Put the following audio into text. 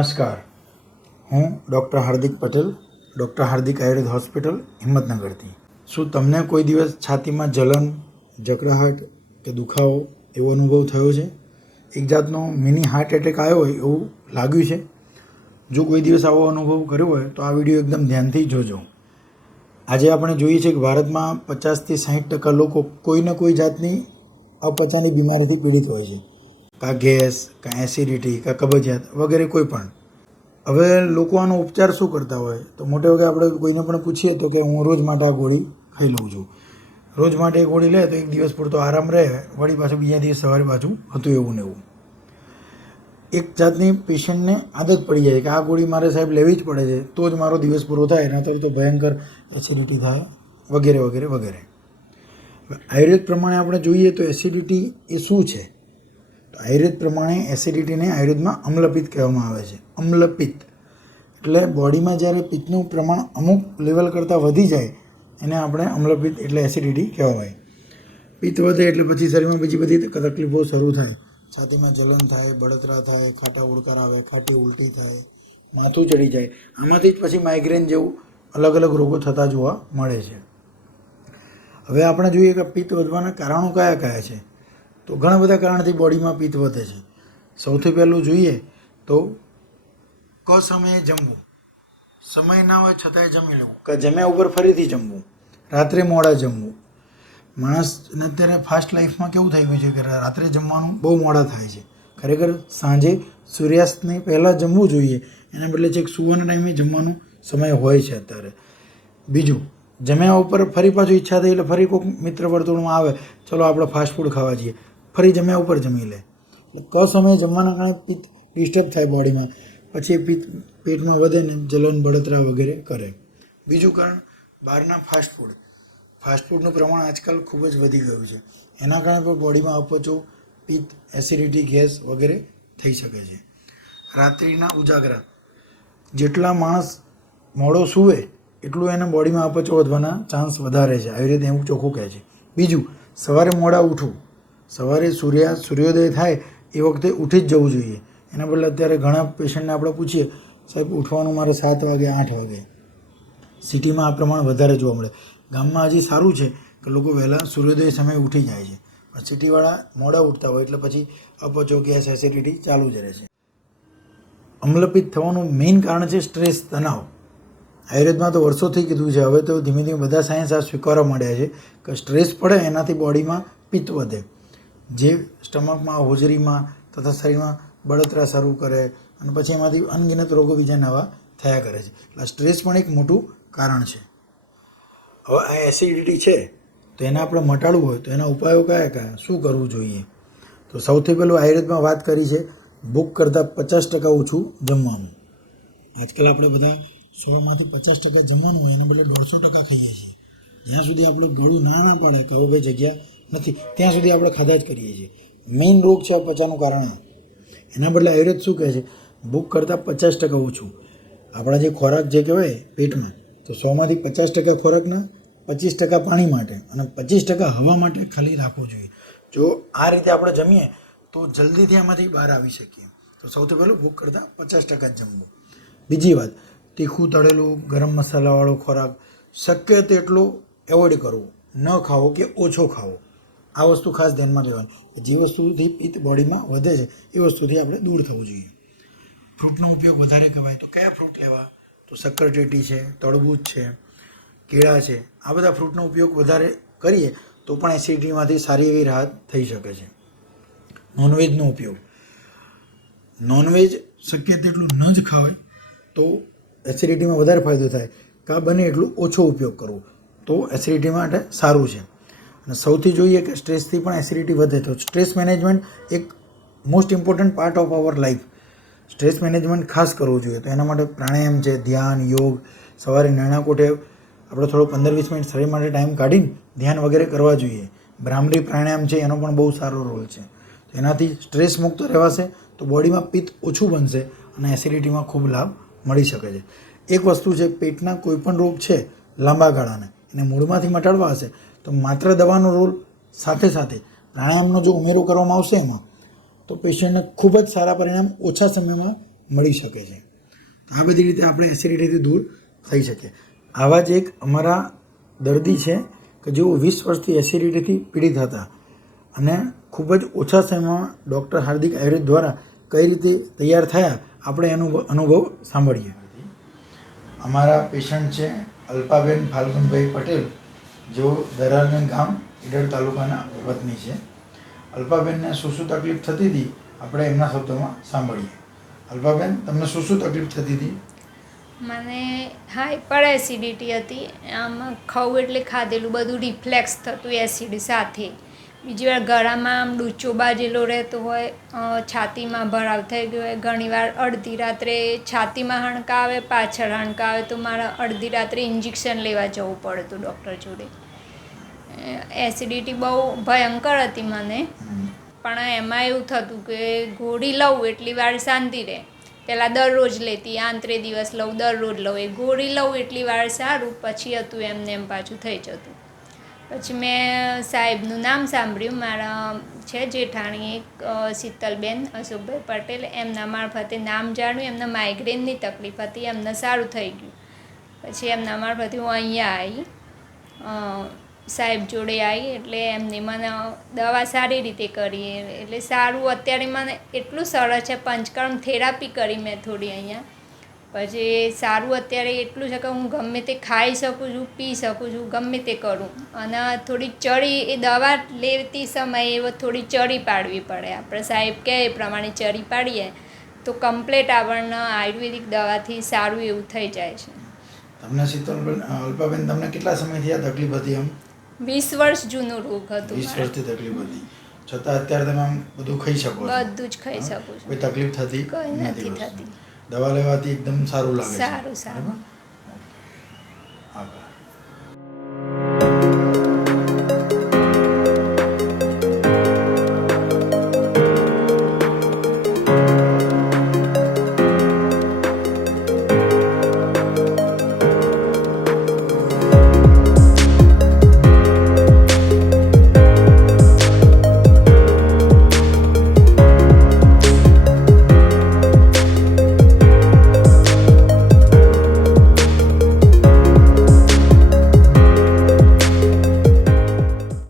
નમસ્કાર, હું doctor Hardik Patel, doctor હાર્દિક Ayurveda hospital, હિંમતનગરથી. શું તમને કોઈ દિવસ છાતીમાં જલન, જકડાહટ કે દુખાવો એવો અનુભવ થયો છે? એક જાતનો મિની હાર્ટ એટેક આવ્યો હોય એવું લાગ્યું છે? જો કોઈ દિવસ આવો અનુભવ કર્યો હોય તો આ વિડીયો એકદમ ધ્યાનથી જોજો. આજે આપણે જોઈએ છીએ કે ભારતમાં 50થી 60% લોકો કોઈને કોઈ જાતની અપચાની બીમારીથી પીડિત હોય છે. કાં ગેસ, કાં એસિડિટી, કાં કબજિયાત વગેરે કોઈ પણ. હવે લોકો આનો ઉપચાર શું કરતા હોય? તો મોટે ભાગે આપણે કોઈને પણ પૂછીએ તો કે હું રોજ માટે આ ગોળી ખાઈ લઉં છું. રોજ માટે એ ગોળી લે તો એક દિવસ પૂરતો આરામ રહે, વળી પાછું બીજા દિવસ સવારે પાછું હતું એવું ને એવું. એક જાતની પેશન્ટને આદત પડી જાય કે આ ગોળી મારે સાહેબ લેવી જ પડે છે તો જ મારો દિવસ પૂરો થાય, નહીંતર તો ભયંકર એસિડિટી થાય વગેરે વગેરે વગેરે. આયુર્વેદ પ્રમાણે આપણે જોઈએ તો એસિડિટી એ શું છે? તો આયુર્વેદ પ્રમાણે એસિડિટીને આયુર્વેદમાં અમ્લપિત્ત કહેવામાં આવે છે. અમ્લપિત્ત એટલે બોડીમાં જ્યારે પિત્તનું પ્રમાણ અમુક લેવલ કરતાં વધી જાય એને આપણે અમ્લપિત્ત એટલે એસિડિટી કહેવાય. પિત્ત વધે એટલે પછી શરીરમાં બીજી બધી તકલીફો શરૂ થાય. છાતીમાં જલન થાય, બળતરા થાય, ખાટા ઉડકાર આવે, ખાટી ઉલટી થાય, માથું ચડી જાય. આમાંથી જ પછી માઇગ્રેન જેવું અલગ અલગ રોગો થતા જોવા મળે છે. હવે આપણે જોઈએ કે પિત્ત વધવાના કારણો કયા કયા છે? તો ઘણા બધા કારણથી બોડીમાં પિત્ત વધે છે. સૌથી પહેલું જોઈએ તો સમયે જમવું. સમય ના હોય છતાંય જમી લેવું, કે જમ્યા ઉપર ફરીથી જમવું, રાત્રે મોડા જમવું. માણસને અત્યારે ફાસ્ટ લાઈફમાં કેવું થઈ ગયું છે કે રાત્રે જમવાનું બહુ મોડા થાય છે. ખરેખર સાંજે સૂર્યાસ્તની પહેલાં જમવું જોઈએ, એના બદલે છેક સુવાના ટાઈમે જમવાનો સમય હોય છે અત્યારે. બીજું, જમ્યા ઉપર ફરી પાછું ઈચ્છા થઈ એટલે ફરી કોઈક મિત્ર વર્તુળમાં આવે, ચલો આપણે ફાસ્ટ ફૂડ ખાવા જઈએ, ફરી જમ્યા ઉપર જમી લે. એટલે સમયે જમવાના કારણે પિત્ત ડિસ્ટર્બ થાય બોડીમાં, પછી પિત્ત પેટમાં વધે ને જલન, બળતરા વગેરે કરે. બીજું કારણ બહારના ફાસ્ટફૂડ. ફાસ્ટફૂડનું પ્રમાણ આજકાલ ખૂબ જ વધી ગયું છે. એના કારણે પણ બોડીમાં અપચો, પિત્ત, એસિડિટી, ગેસ વગેરે થઈ શકે છે. રાત્રિના ઉજાગરા. જેટલા માણસ મોડો સૂવે એટલું એને બોડીમાં અપચો વધવાના ચાન્સ વધારે છે. આયુર્વેદ એવું ચોખ્ખું કહે છે. બીજું, સવારે મોડા ઉઠવું. સવારે સૂર્યોદય થાય એ વખતે ઉઠી જ જવું જોઈએ. એના બદલે અત્યારે ઘણા પેશન્ટને આપણે પૂછીએ, સાહેબ ઉઠવાનું મારે 7 વાગે, 8 વાગે. સિટીમાં આ પ્રમાણ વધારે જોવા મળે. ગામમાં હજી સારું છે કે લોકો વહેલા સૂર્યોદય સમયે ઉઠી જાય છે, પણ સિટીવાળા મોડા ઉઠતા હોય એટલે પછી અપચો, ગેસ, એસિડિટી ચાલુ જ રહે છે. અમ્લપિત્ત થવાનું મેઇન કારણ છે સ્ટ્રેસ, તણાવ. આયુર્વેદમાં તો વર્ષોથી કીધું છે, હવે તો ધીમે ધીમે બધા સાયન્સ આ સ્વીકારવા માંડ્યા છે કે સ્ટ્રેસ પડે એનાથી બોડીમાં પિત્ત વધે, જે સ્ટમકમાં, હોજરીમાં તથા શરીરમાં બળતરા શરૂ કરે અને પછી એમાંથી અનગિનત રોગો બીજા નવા થયા કરે છે. એટલે સ્ટ્રેસ પણ એક મોટું કારણ છે. હવે આ એસિડિટી છે તો એને આપણે મટાડવું હોય તો એના ઉપાયો કયા કયા, શું કરવું જોઈએ? તો સૌથી પહેલું આયુર્વેદમાં વાત કરી છે ભૂખ કરતાં 50% ઓછું જમવાનું. આજકાલ આપણે બધા 100માંથી 50% જમવાનું હોય એના બદલે 150% ખાઈએ છીએ. જ્યાં સુધી આપણે ગળું ના પાડે કે હવે ભાઈ જગ્યા નથી ત્યાં સુધી આપણે ખાધા જ કરીએ છીએ. મેઇન રોગ છે અપચાનું કારણ. એના બદલે આયુર્વેદ શું કહે છે? ભૂખ કરતાં 50% ઓછું. આપણા જે ખોરાક જે કહેવાય પેટમાં, તો 100માંથી 50% ખોરાકના, 25% પાણી માટે અને 25% હવા માટે ખાલી રાખવું જોઈએ. જો આ રીતે આપણે જમીએ તો જલ્દીથી આમાંથી બહાર આવી શકીએ. તો સૌથી પહેલું ભૂખ કરતાં 50% જ જમવું. બીજી વાત, તીખું, તળેલું, ગરમ મસાલાવાળો ખોરાક શક્ય તેટલો એવોઇડ કરવો, ન ખાવો કે ઓછો ખાવો. આ વસ્તુ ખાસ ધ્યાનમાં લેવાની. જે વસ્તુથી પિત્ત બોડીમાં વધે છે એ વસ્તુથી આપણે દૂર થવું જોઈએ. ફ્રૂટનો ઉપયોગ વધારે કરાય તો કયા ફ્રૂટ લેવા? તો શક્કરટેટી છે, તરબૂચ છે, કેળા છે. આ બધા ફ્રૂટનો ઉપયોગ વધારે કરીએ તો પણ એસિડિટીમાંથી સારી એવી રાહત થઈ શકે છે. નોનવેજનો ઉપયોગ. નોનવેજ શક્ય તેટલું ન જ ખાવાય તો એસિડિટીમાં વધારે ફાયદો થાય. કાં બને એટલું ઓછો ઉપયોગ કરવો તો એસિડિટી માટે સારું છે. અને સૌથી જોઈએ કે સ્ટ્રેસથી પણ એસિડિટી વધે તો સ્ટ્રેસ મેનેજમેન્ટ એક most important part of our life. Stress management ખાસ કરવું જોઈએ. તો એના માટે પ્રાણાયામ છે, ધ્યાન, યોગ, સવારે નાના કોઠે આપણે થોડો 15-20 મિનિટ શરીર માટે ટાઈમ કાઢીને ધ્યાન વગેરે કરવા જોઈએ. ભ્રામરી પ્રાણાયામ છે, એનો પણ બહુ સારો રોલ છે. એનાથી સ્ટ્રેસ મુક્ત રહેવાશે તો બોડીમાં પિત્ત ઓછું બનશે અને એસિડિટીમાં ખૂબ લાભ મળી શકે છે. એક વસ્તુ છે, પેટના કોઈપણ રોગ છે લાંબા ગાળાના, એને મૂળમાંથી મટાડવા હશે તો માત્ર દવાનો રોલ સાથે સાથે પ્રાણાયામનો જો ઉમેરો કરવામાં આવશે એમાં તો પેશન્ટને ખૂબ જ સારા પરિણામ ઓછા સમયમાં મળી શકે છે. આ બધી રીતે આપણે એસિડિટીથી દૂર થઈ શકીએ. આવા જ એક અમારા દર્દી છે કે જેઓ 20 વર્ષથી એસિડિટીથી પીડિત હતા અને ખૂબ જ ઓછા સમયમાં ડૉક્ટર હાર્દિક આયુર્વેદ દ્વારા કઈ રીતે તૈયાર થયા આપણે એનો અનુભવ સાંભળીએ. અમારા પેશન્ટ છે અલ્પાબેન ફાલ્ગુનભાઈ પટેલ, જેઓ દરારમેન ગામ ઈડર તાલુકાના વતની છે. અલ્પાબેનને શું તકલીફ થતી હતી આપણે એમના શબ્દોમાં સાંભળીએ. અલ્પાબેન, તમને શું તકલીફ થતી હતી? મને હાઈપર એસિડિટી હતી. આમાં ખાવું એટલે ખાધેલું બધું રિફ્લેક્સ થતું એસિડ સાથે. બીજી વાર ગળામાં આમ ડૂચો બાજેલો રહેતો હોય, છાતીમાં ભરાવ થઈ ગયો હોય. ઘણીવાર અડધી રાત્રે છાતીમાં હણકા આવે, પાછળ હણકા આવે તો મારે અડધી રાત્રે ઇન્જેક્શન લેવા જવું પડતું ડૉક્ટર જોડે. એસિડિટી બહુ ભયંકર હતી મને. પણ એમાં એવું થતું કે ગોળી લઉં એટલી વાર શાંતિ રહે. પહેલાં દરરોજ લેતી, આંતરે દિવસ લઉં, દરરોજ લઉં. એ ગોળી લઉં એટલી વાર સારું, પછી હતું એમને એમ પાછું થઈ જતું. પછી મેં સાહેબનું નામ સાંભળ્યું. મારા છે જેઠાણી એક શીતલબેન અશોકભાઈ પટેલ, એમના મારફતે નામ જાણ્યું. એમને માઇગ્રેનની તકલીફ હતી, એમને સારું થઈ ગયું. પછી એમના મારફતે હું અહીંયા આવી, સાહેબ જોડે આવી. એટલે એમની મને દવા સારી રીતે કરી. એટલે સારું અત્યારે મને એટલું સરસ છે. પંચકર્મ થેરાપી કરી મેં થોડી અહીંયા. પછી સારું અત્યારે એટલું છે કે હું ગમે તે ખાઈ શકું છું, પી શકું છું, ગમે તે કરું. અને થોડી ચરી, એ દવા લેતી સમયે એ થોડી ચરી પાડવી પડે. આપણે સાહેબ કહે એ પ્રમાણે ચરી પાડીએ તો કમ્પ્લેટ આપણને આયુર્વેદિક દવાથી સારું એવું થઈ જાય છે. તમને શીતલબેન, અલ્પાબેન, તમને કેટલા સમયથી આ તકલીફ હતી? આમ 20 વર્ષ જૂનું રોગ હતું. 20 વર્ષથી તકલીફ હતી, છતાં અત્યારે તમે આમ બધું ખાઈ શકો છો? બધું જ ખાઈ શકું છું. કોઈ તકલીફ થતી કંઈ નથી થતી. દવા લેવાથી એકદમ સારું લાગે છે. સારું.